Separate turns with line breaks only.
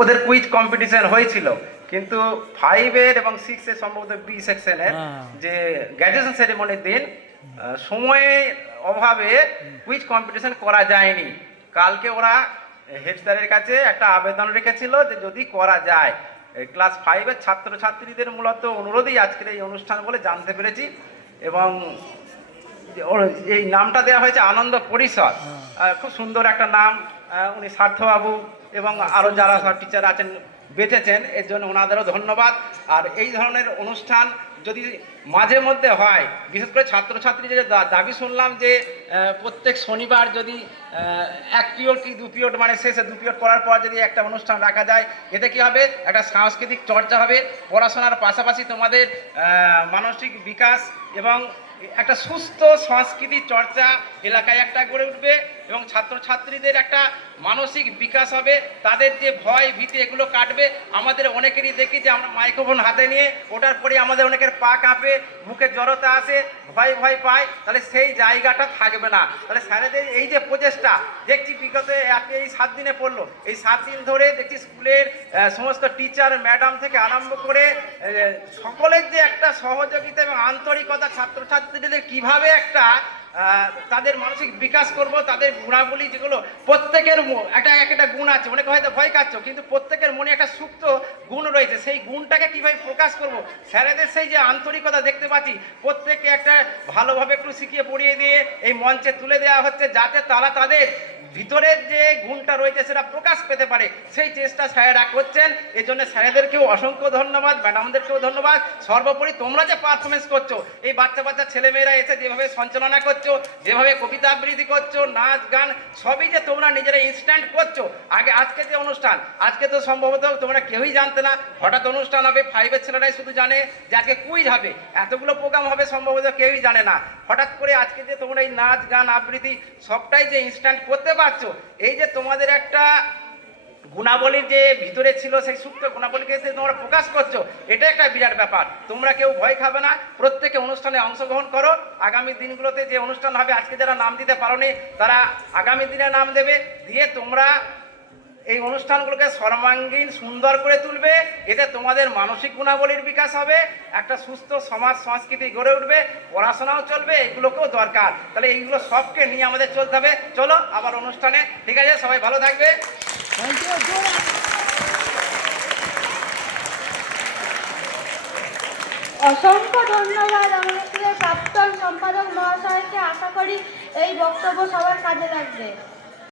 ওদের quiz competition হয়েছিল। কিন্তু ফাইভের এবং সিক্সের সম্ভবত বি সেকশনের
হ্যাঁ।
যে গ্র্যাজুয়েশন সেরেমনির দিন সময়ের অভাবে কুইজ কম্পিটিশন করা যায়নি। কালকে ওরা হেড স্যারের কাছে একটা আবেদন রেখেছিল যে যদি করা যায়। ক্লাস ফাইভের ছাত্রছাত্রীদের মূলত অনুরোধেই আজকের এই অনুষ্ঠান বলে জানতে পেরেছি এবং এই নামটা দেওয়া হয়েছে আনন্দ পরিষদ। খুব সুন্দর একটা নাম উনি সার্থবাবু এবং আরও যারা সব টিচার আছেন, বেঁচেছেন, এর জন্য ওনাদেরও ধন্যবাদ। আর এই ধরনের অনুষ্ঠান যদি মাঝে মধ্যে হয়, বিশেষ করে ছাত্রছাত্রী যে দা- দাবি শুনলাম যে প্রত্যেক শনিবার যদি এক পিরিয়ড কি দু পিরিয়ড মানে শেষে দু পিরিয়ড করার পর যদি একটা অনুষ্ঠান রাখা যায়, এতে কী হবে? একটা সাংস্কৃতিক চর্চা হবে, পড়াশোনার পাশাপাশি তোমাদের মানসিক বিকাশ এবং একটা সুস্থ সংস্কৃতি চর্চা এলাকায় একটা গড়ে উঠবে এবং ছাত্রছাত্রীদের একটা মানসিক বিকাশ হবে। তাদের যে ভয় ভীতি এগুলো কাটবে। আমাদের অনেকেরই দেখি যে আমরা মাইক্রোফোন হাতে নিয়ে ওটার পরে আমাদের অনেকের পা কাঁপে মুখের জড়তা আসে, ভয় ভয় পায়। তাহলে সেই জায়গাটা থাকবে না। তাহলে স্যারেদের এই যে প্রচেষ্টা, দেখছি বিগত এই সাত দিনে পড়ল। এই সাত দিন ধরে দেখছি স্কুলের সমস্ত টিচার, ম্যাডাম থেকে আরম্ভ করে সকলের যে একটা সহযোগিতা এবং আন্তরিকতা ছাত্রছাত্রীদের কীভাবে একটা তাদের মানসিক বিকাশ করব, তাদের গুণাবলী যেগুলো প্রত্যেকের একটা, এক একটা গুণ আছে, অনেকে হয়তো ভয় কাচ্ছ কিন্তু প্রত্যেকের মনে একটা সুপ্ত গুণ রয়েছে। সেই গুণটাকে কীভাবে প্রকাশ করব? স্যারেদের সেই যে আন্তরিকতা দেখতে পাচ্ছি, প্রত্যেককে একটা ভালোভাবে একটু শিখিয়ে পড়িয়ে দিয়ে এই মঞ্চে তুলে দেওয়া হচ্ছে, যাতে তারা তাদের ভিতরের যে গুণটা রয়েছে সেটা প্রকাশ পেতে পারে, সেই চেষ্টা স্যারেরা করছেন। এই জন্য স্যারেদেরকেও অসংখ্য ধন্যবাদ, ম্যাডামদেরকেও ধন্যবাদ। সর্বোপরি তোমরা যে পারফরমেন্স করছ, এই বাচ্চা বাচ্চা ছেলেমেয়েরা এসে যেভাবে সঞ্চালনা করছ, যেভাবে কবিতা আবৃত্তি করছ, নাচ, গান, সবই যে তোমরা নিজেরা ইনস্ট্যান্ট করছ, আগে আজকে যে অনুষ্ঠান, আজকে তো সম্ভবত তোমরা কেউই জানতে না, হঠাৎ অনুষ্ঠান হবে ফাইভের ছেলেরাই শুধু জানে যে আজকে কুইজ হবে, এতগুলো প্রোগ্রাম হবে, সম্ভবত কেউই জানে না। হঠাৎ করে আজকে যে তোমরা এই নাচ, গান, আবৃত্তি সবটাই যে ইনস্ট্যান্ট করতে পারছ, এই যে তোমাদের একটা গুণাবলীর যে ভিতরে ছিল সেই সুপ্ত গুণাবলীকে যে তোমরা প্রকাশ করছ এটা একটা বিরাট ব্যাপার। তোমরা কেউ ভয় খাবে না, প্রত্যেকে অনুষ্ঠানে অংশগ্রহণ করো। আগামী দিনগুলোতে যে অনুষ্ঠান হবে, আজকে যারা নাম দিতে পারোনি, তারা আগামী দিনে নাম দেবে। দিয়ে তোমরা এই অনুষ্ঠানগুলোকে সর্বাঙ্গীন সুন্দর করে তুলবে। এতে তোমাদের মানসিক গুণাবলীর বিকাশ হবে একটা সুস্থ সমাজ সংস্কৃতি গড়ে উঠবে পড়াশোনাও চলবে এগুলোকেও দরকার। তাহলে এইগুলো সবকে নিয়ে আমাদের চলতে হবে। চলো আবার অনুষ্ঠানে। ঠিক আছে সবাই ভালো থাকবে।
থ্যাংক ইউ জোরে
অসংখ্য ধন্যবাদ আমাদের স্কুলের প্রাক্তন সম্পাদক মহাশয়কে। আশা করি এই বক্তব্য সবার কাজে লাগবে।